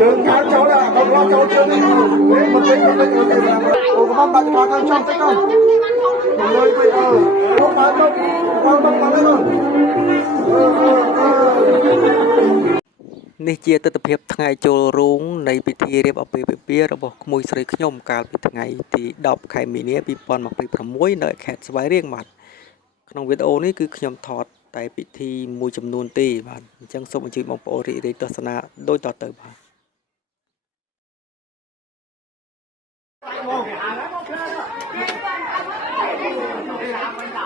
chừng cá cháu là không lo cháu chưa đi một tí ủa có mong bạn có con trong thích không một nơi bây giờ không bán đâu con bán đâuនេះជាទស្សនវិជ្ជាថ្ងៃចូលរោងនៃពិធីរៀបអាពាហ៍ពិពាហ៍របស់ក្មួយស្រីខ្ញុំកាលពីថ្ងៃទី10 ខែមីនា 2026 នៅខេត្តស្វាយរៀងបាទក្នុងវីដេអូនេះគឺខ្ញុំថតតែពិធីមួយចំនួនទេបាទអញ្ចឹងសូមអញ្ជើញបងប្អូនរីករាយទស្សនាដូចតទៅបាទ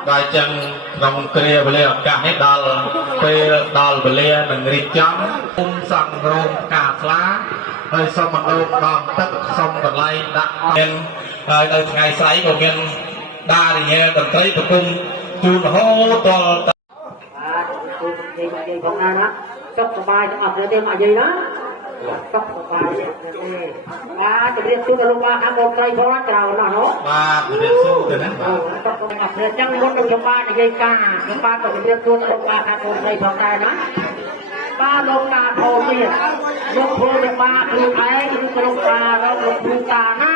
បាទចឹងក្នុងគ្រាវេលាឱកាសនេះដល់ពេលដល់វេលានឹងរៀបចំគុំសង្គ្រោងផ្កាស្លាហើយសូមបណ្ដោដំទឹកសូមកន្លែងដាក់មានហើយនៅថ្ងៃស្អែកក៏មានដារញ្ញាតន្ត្រីប្រគំជូនរហូតដល់បាទគូនិយាយផងណាសុខសប្បាយទាំងអស់គ្នាទេមកនិយាយណាសុខសប្បាយទេបាទជម្រាបសួរដល់លោកបាទខាងបងស្រីផងច្រើនណាស់នោះបាទជម្រាបសួរទៅណាបាទសុខសប្បាយគ្នាអញ្ចឹងមុននឹងខ្ញុំបាទនិយាយការខ្ញុំបាទក៏ជម្រាបសួរដល់លោកបាទខាងបងស្រីផងដែរណាបាទលោកតាធំនេះលោកគ្រូលោកបាទខ្លួនឯងឬក្រុមតាលោកគ្រូតាណា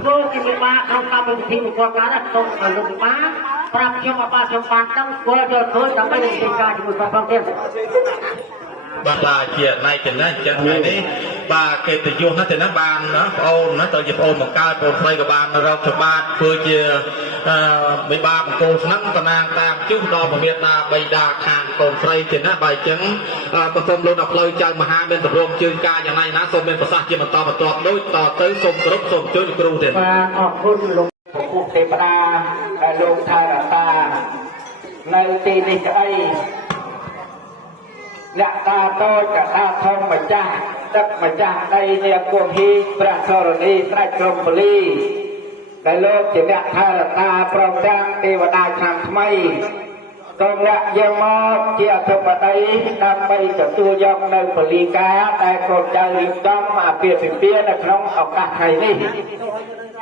ធ្វើជាវិបាកក្នុងកម្មវិធីមួយគាត់ណាសូមឲ្យលោកវិបាកប្រាប់ខ្ញុំបាទខ្ញុំបានដឹងស្គាល់យល់ឃើញដើម្បីនឹងធ្វើការជាមួយគាត់ផងទៀតបាទជាណៃចំណេះចឹងថ្ងៃនេះបាទកិត្តិយសណាស់ទៅណាបានណាបងអូនណាទៅជាបងអូនបង្កើតបងស្រីក៏បានរកសម្បត្តិធ្វើជាមេបាបង្គោលស្នឹងតំណាងតាមជុះដល់ពមេតាបៃតាខាងកូនស្រីទៀតណាបាទចឹងបើសូមលោកដល់ផ្លូវចៅមហាមានតម្រង់ជើងការយ៉ាងណាសូមមានប្រសាសន៍ជាបន្តបន្ទាប់ដូចតទៅសូមគោរពសូមជួយគ្រូទៀតបាទអរគុណលោកពុទ្ធទេវតាលោកថារតានៅទីនេះក្តីអ្នកតាតូចកថាធំម្ចាស់ទឹកម្ចាស់ដីនាគង្ហីព្រះធរណីស្រេចក្រុងពលីដែលលោកជាអ្នកថែរតាព្រមទាំងទេវតាឆ្នាំថ្មីសូមអ្នកយកមកជាអធិបតីដើម្បីទទួលយកនៅពលីការដែលកូនចៅរៀបចំអាពាហ៍ពិពាហ៍នៅក្នុងឱកាសថ្ងៃនេះ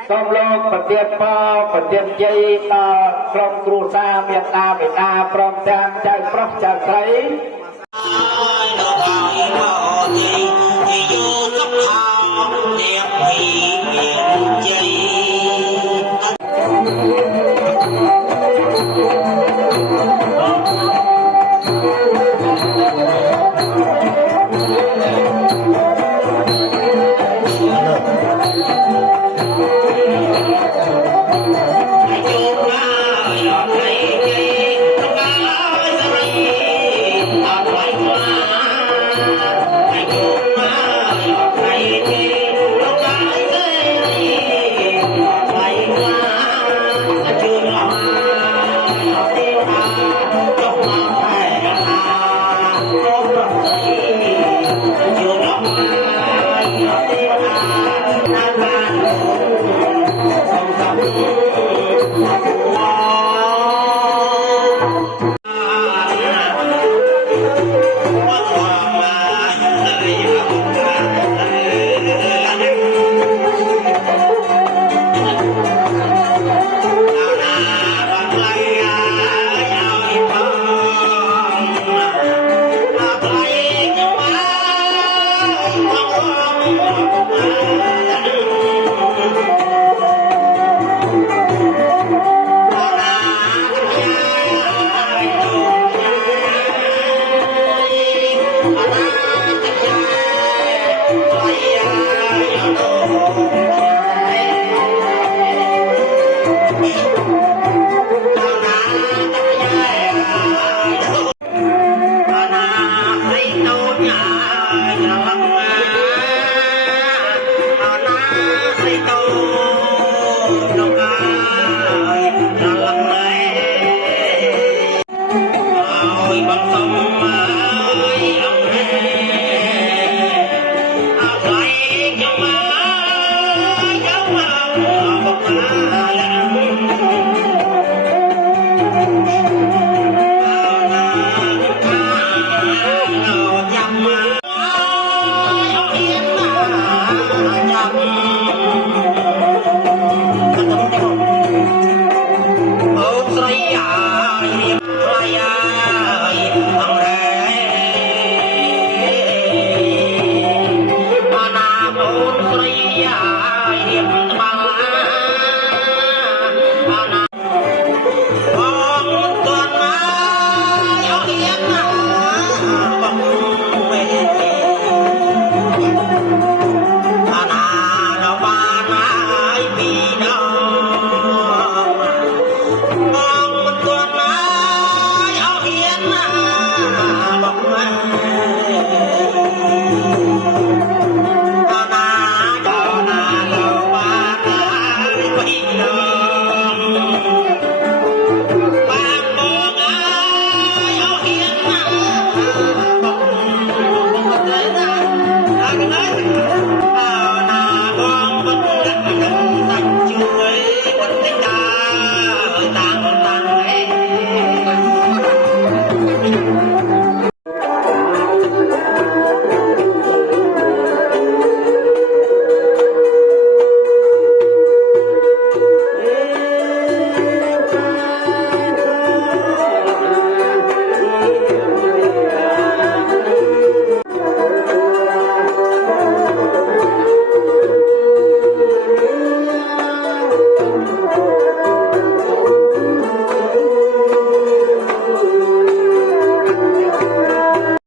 សូមលោកប្រទានពរប្រទានជ័យដល់ក្រុមគ្រួសារមេត្តាបិតាព្រមទាំងចៅប្រុសចៅស្រី